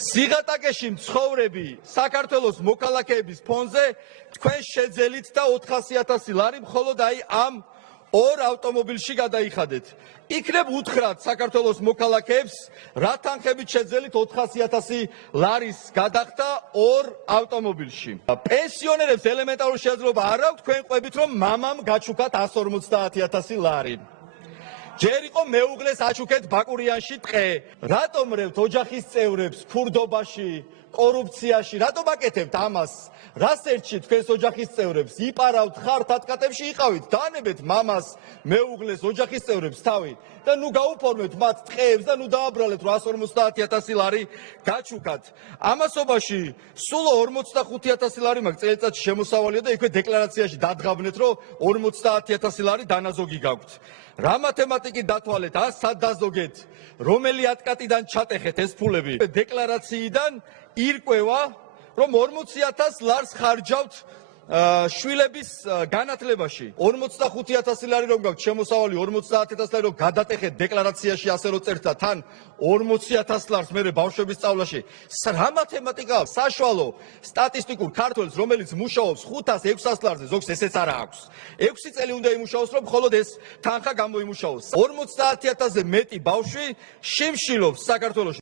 სიღატაკეში მცხოვრები საქართველოს მოქალაქეების ფონზე თქვენ შეძელით და 400.000 ლარი მხოლოდ ამ ორ ავტომობილში გადაიხადეთ. იქნებ უთხრათ საქართველოს მოქალაქეებს, რა თანხებით შეძელით 400.000 ლარის გადახდა ორ ავტომობილში. პენსიონერებს ელემენტარული შესაძლებლობა არ აქვს თქვენ ყვებით, რომ მამამ გაჩუქათ 150.000 ლარი. ჯერ იყო მეუღლეს აჩუქეთ ბაკურიანში ტყე. რატომ რევთ ოჯახის წევრებს ფურდობაში, კორუფციაში, რატომ აკეთებთ ამას? რას ერჩით თქვენს ოჯახის წევრებს? იპარავთ ხართ ატკატებში იყავით, დაანებეთ მამას, მეუღლეს, ოჯახის წევრებს თავი და ნუ გაუფორმეთ მათ ტყეებს და ნუ დააბრალეთ 150.000 ლარი გაჩუქათ. ამასობაში სულ 45.000 ლარი მაქვს წელიწადში შემოსავალია და იქვე დეკლარაციაში დადგავნეთ, რომ 50.000 ლარი დანაზოგი გაქვთ. რა მათემატიკით დათვალეთ, სად დაზოგეთ, რომელი ატკატიდან ჩატეხეთ ეს ფულები? დეკლარაციიდან ირკვევა, რომ 40.000 ლარს ხარჯავთ შვილების განათლებაში. 45.000 ლარი რომ გაქვთ შემოსავალი, 50.000 ლარი რომ გადატეხეთ დეკლარაციაში, ასე რომ წერთ და თან 40.000 ლარს მერე ბავშვების სწავლაში. რა მათემატიკა? საშუალო სტატისტიკურ ქართველს, რომელიც მუშაობს 500-600 ლარზე, ზოგს ესეც არა აქვს. 6 წელი უნდა იმუშაოს, რომ მხოლოდ ეს თანხა გამოიმუშაოს. 50.000-ზე მეტი ბავშვი შიმშილობს საქართველოში.